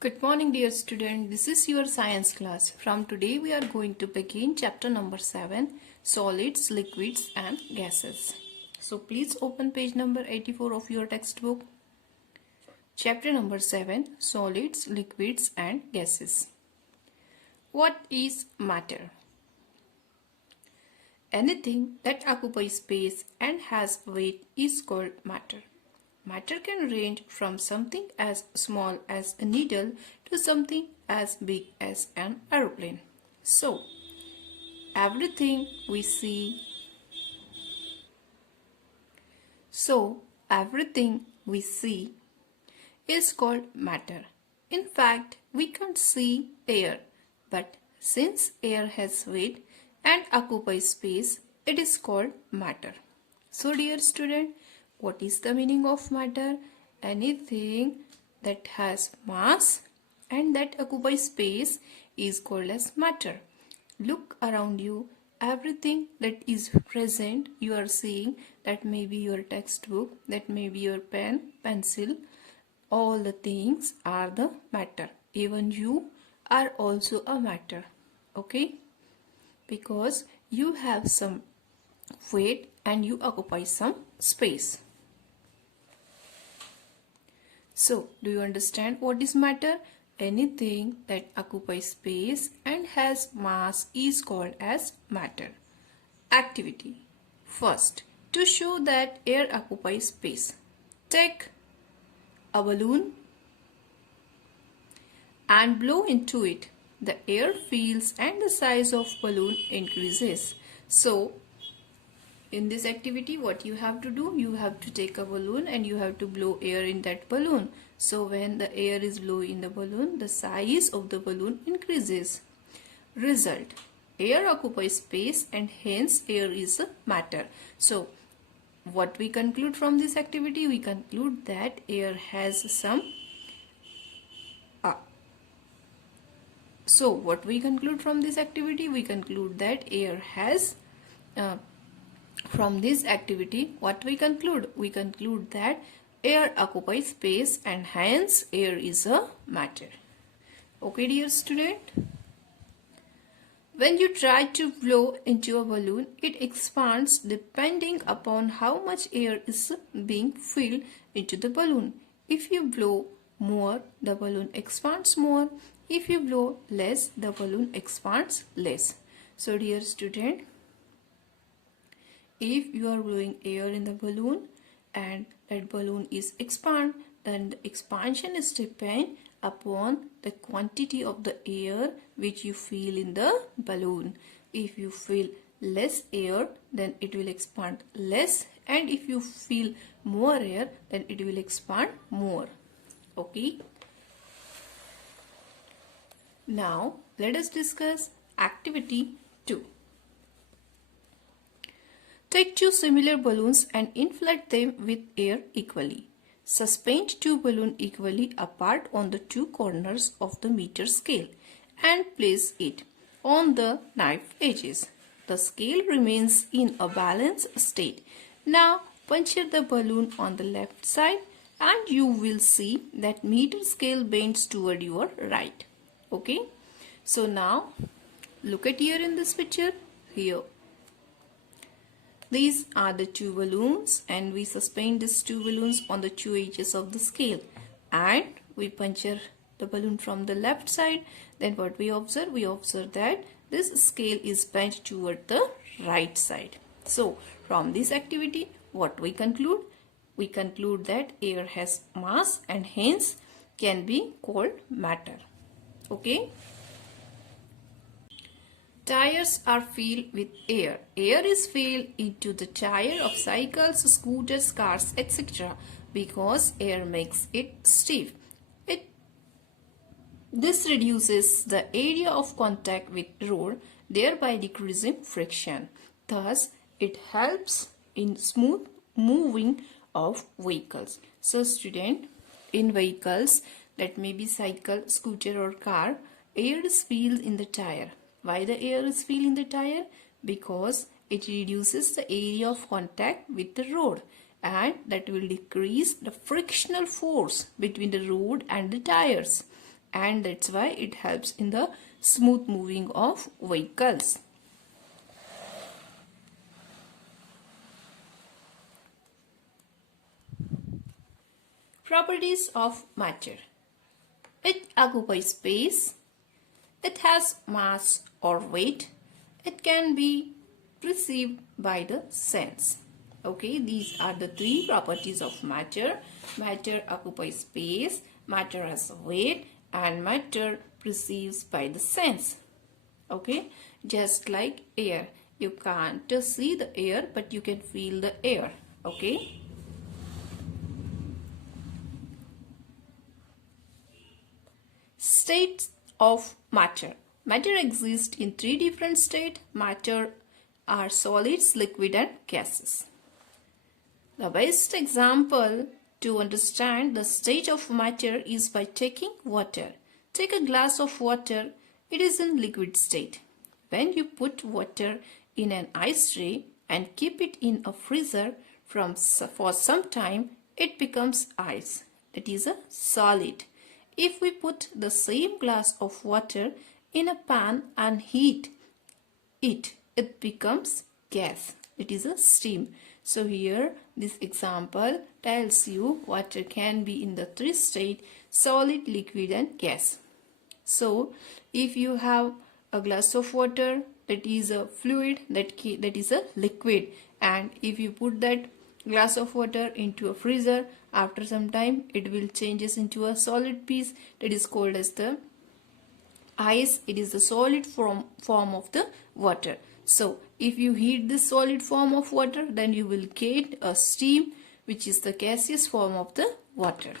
Good morning dear student, this is your science class. From today we are going to begin chapter number 7, solids, liquids and gases. So please open page number 84 of your textbook. Chapter number 7, solids, liquids and gases. What is matter? Anything that occupies space and has weight is called matter. Matter can range from something as small as a needle to something as big as an aeroplane. So, everything we see is called matter. In fact, we can't see air, but since air has weight and occupies space, it is called matter. So, dear student, what is the meaning of matter? Anything that has mass and that occupies space is called as matter. Look around you. Everything that is present, you are seeing. That may be your textbook, that may be your pen, pencil. All the things are the matter. Even you are also a matter. Okay? Because you have some weight and you occupy some space. So, do you understand what is matter? Anything that occupies space and has mass is called as matter. Activity. First, to show that air occupies space, take a balloon and blow into it. The air fills and the size of balloon increases. So, in this activity, what you have to do, you have to take a balloon and you have to blow air in that balloon. So when the air is blown in the balloon, the size of the balloon increases. Result: air occupies space and hence air is a matter. So what we conclude from this activity? We conclude that air has some So what we conclude from this activity? We conclude that air has from this activity, what we conclude? We conclude that air occupies space and hence air is a matter. Okay, dear student? When you try to blow into a balloon, it expands depending upon how much air is being filled into the balloon. If you blow more, the balloon expands more. If you blow less, the balloon expands less. So, dear student, if you are blowing air in the balloon and that balloon is expand, then the expansion is depend upon the quantity of the air which you feel in the balloon. If you feel less air, then it will expand less, and if you feel more air, then it will expand more. Okay. Now let us discuss activity 2. Take two similar balloons and inflate them with air equally. Suspend two balloons equally apart on the two corners of the meter scale and place it on the knife edges. The scale remains in a balanced state. Now puncture the balloon on the left side and you will see that meter scale bends toward your right. Okay. So now look at here in this picture. Here, these are the two balloons and we suspend these two balloons on the two edges of the scale and we puncture the balloon from the left side. Then what we observe? We observe that this scale is bent toward the right side. So from this activity, what we conclude? We conclude that air has mass and hence can be called matter. Okay. Tires are filled with air. Air is filled into the tire of cycles, scooters, cars, etc. because air makes it stiff. This reduces the area of contact with road, thereby decreasing friction. Thus, it helps in smooth moving of vehicles. So, student, in vehicles, that may be cycle, scooter or car, air is filled in the tire. Why the air is filled in the tire? Because it reduces the area of contact with the road and that will decrease the frictional force between the road and the tires. and that's why it helps in the smooth moving of vehicles. Properties of matter. It occupies space. It has mass or weight. It can be perceived by the sense. Okay, these are the three properties of matter. Matter occupies space, matter has weight, and matter perceives by the sense. Okay, just like air. You can't see the air, but you can feel the air. Okay. States of matter. Matter exists in three different states. Matter are solids, liquid, and gases. The best example to understand the state of matter is by taking water. Take a glass of water. It is in liquid state. When you put water in an ice tray and keep it in a freezer for some time, it becomes ice. That is a solid. If we put the same glass of water in a pan and heat it becomes gas. It is a steam. So here this example tells you water can be in the three states: solid, liquid, and gas. So if you have a glass of water, that is a fluid, that is a liquid, and if you put that glass of water into a freezer, after some time it will changes into a solid piece, that is called as the ice. It is the solid form of the water. So if you heat this solid form of water, then you will get a steam, which is the gaseous form of the water.